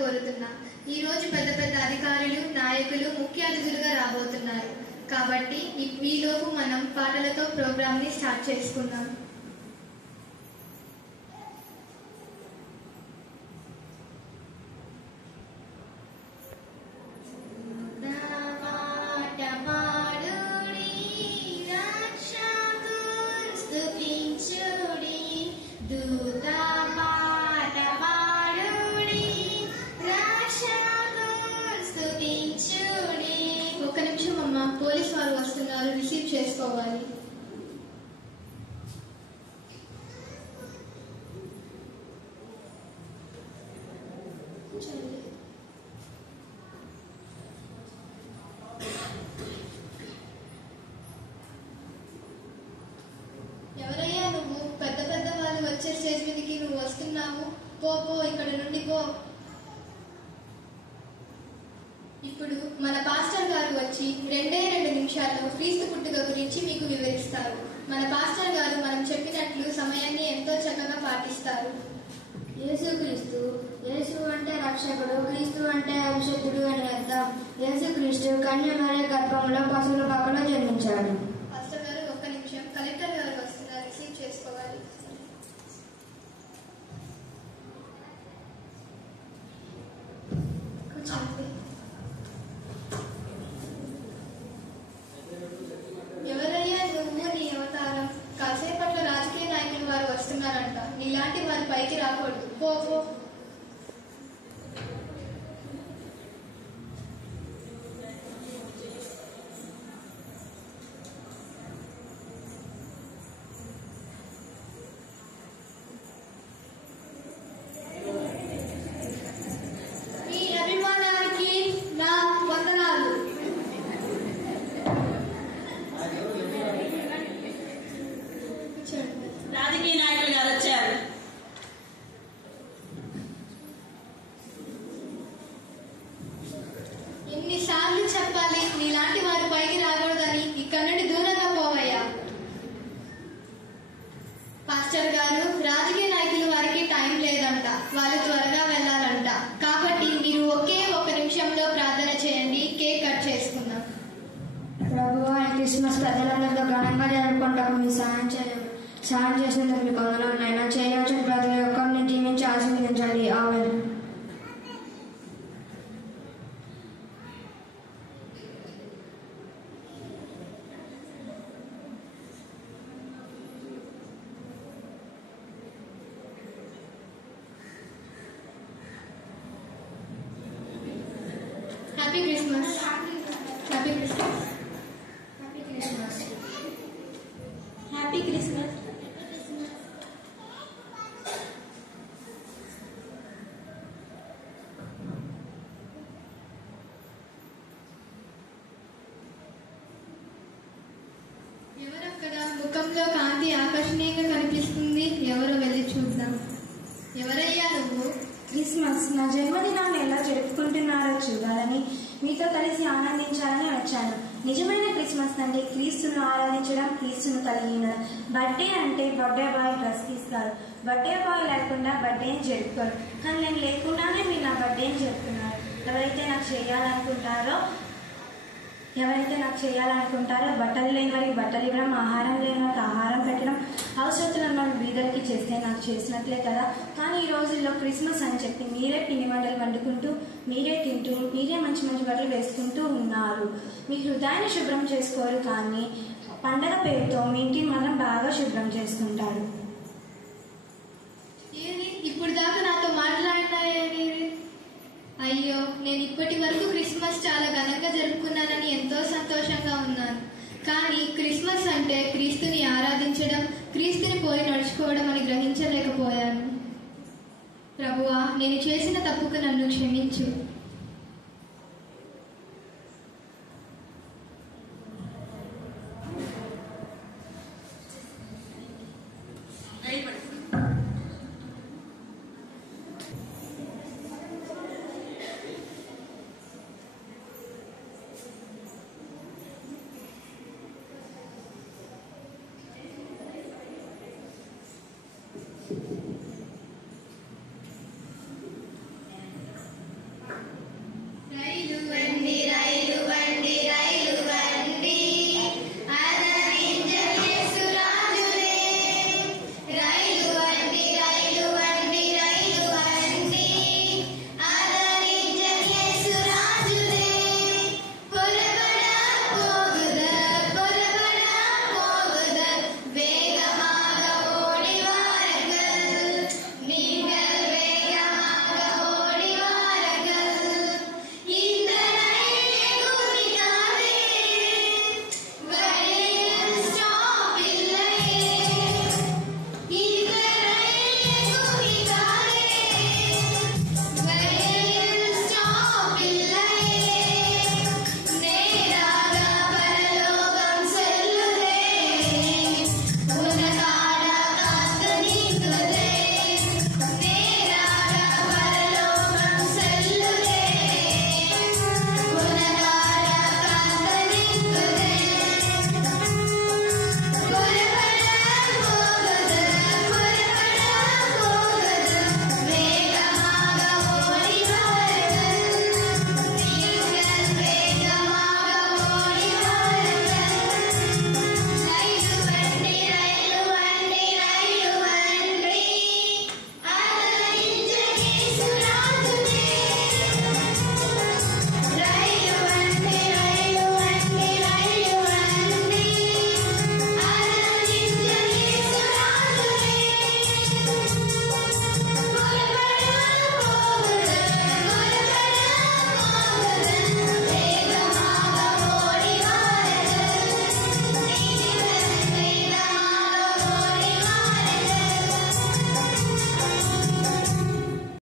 కోరుతున్నా. ఈ రోజు పెద్ద పెద్ద అధికారులు, నాయకులు ముఖ్య అతిథులుగా రాబోతున్నారు. కాబట్టి ఈలోపు మనం పాటలతో ప్రోగ్రామ్ ని స్టార్ట్ చేసుకుందాం. ఒక్క నిమిషం అమ్మా, పోలీస్ వారు వస్తున్నారు, రిసీవ్ చేసుకోవాలి. ఎవరయ్యా నువ్వు? పెద్ద పెద్ద వాళ్ళు వచ్చే స్టేజ్ మీదకి నువ్వు వస్తున్నావు. పో ఇక్కడ నుండి పో. ఇప్పుడు మన పాస్టర్ గారు వచ్చి 2 నిమిషాల్లో క్రీస్తు పుట్టుక గురించి మీకు వివరిస్తారు. మన పాస్టర్ గారు మనం చెప్పినట్లు సమయాన్ని ఎంతో చక్కగా పాటిస్తారు. యేసుక్రీస్తు, యేసు అంటే రక్షకుడు, క్రీస్తు అంటే అభిషేకుడు అని అర్థం. యేసుక్రీస్తు కన్య మరియ గర్భంలో పశువుల పాకలో జన్మించాడు. పాస్టర్ గారు ఒక్క నిమిషం, కలెక్టర్ గారు వస్తున్నారు, రిసీవ్ చేసుకోవాలి. కూర్చోండి. ఎవరయ్యా నువ్వు, నీ అవతారం? కాసేపట్లో రాజకీయ నాయకులు వారు వస్తున్నారంట. ఇలాంటి వారి పైకి రాకూడదు. పో. మీ అభిమానానికి నా వందనాలు. రాజకీయ నాయకులు గారు వచ్చారు. ఎన్నిసార్లు చెప్పాలి నీలాంటి వారి పైకి రాకూడదని? ఇక్కడి నుండి దూరంగా పోవయ్యా. పాస్టర్ గారు, రాజకీయ నాయకులు వారికి టైం లేదంట, వాళ్ళు త్వరగా వెళ్ళాలంట. కాబట్టి మీరు ఒకే 1 నిమిషంలో ప్రార్థన చేయండి, కేక్ కట్ చేసుకుందాం. ప్రభువా, ఈ క్రిస్మస్ ప్రజలందరితో ఘనంగా జరుపుకుంటాము. మీ సాయం చేసినందుకు మీకు వందనాలైనా. చేయవలసిన ప్రతి ఒక్కరిని దీవించి ఆశీర్వదించండి. Amen. Happy Christmas. Happy Christmas. Happy Christmas. Happy Christmas. ఎవరక్కడ? ముఖంలో కాంతి ఆకర్షణీయంగా కనిపిస్తుంది. ఎవరో వెళ్ళి చూద్దాం. ఎవరయ్యా నువ్వు? క్రిస్మస్ నా జన్మదినాన్ని ఎలా జరుపుకుంటున్నారో చూడాలని, మీతో కలిసి ఆనందించాలని వచ్చాను. నిజమైన క్రిస్మస్ అంటే క్రీస్తును ఆరాధించడం, క్రీస్తును కలిగిన. బర్త్డే అంటే బర్త్డే బాయ్ డ్రెస్ తీస్తారు. బర్త్డే బాయ్ లేకుండా బర్త్డేని జరుపుకోరు. కానీ నేను లేకుండానే మీరు నా బర్త్డేని జరుపుకున్నారు. ఎవరైతే నాకు చేయాలనుకుంటారో బట్టలు లేని వారికి బట్టలు ఇవ్వడం, ఆహారం లేని వారికి ఆహారం పెట్టడం, అవసరతులు ఉన్న బీదలకి చేస్తే నాకు చేసినట్లే కదా. కానీ ఈ రోజుల్లో క్రిస్మస్ అని చెప్పి మీరే పిండి వంటలు వండుకుంటూ, మీరే తింటూ, మీరే మంచి మంచి బట్టలు వేసుకుంటూ ఉన్నారు. మీ హృదయాన్ని శుభ్రం చేసుకోరు, కానీ పండగ పేరుతో మీ ఇంటిని మాత్రం బాగా శుభ్రం చేసుకుంటారు. ఏది ఇప్పుడు దాకా నాతో మాట్లాడినాయని? అయ్యో, నేను ఇప్పటి వరకు క్రిస్మస్ చాలా ఘనంగా జరుపుకున్నానని ఎంతో సంతోషంగా ఉన్నాను. కానీ క్రిస్మస్ అంటే క్రీస్తుని ఆరాధించడం, క్రీస్తుని పోలి నడుచుకోవడం అని గ్రహించలేకపోయాను. ప్రభువా, నేను చేసిన తప్పుకు నన్ను క్షమించు.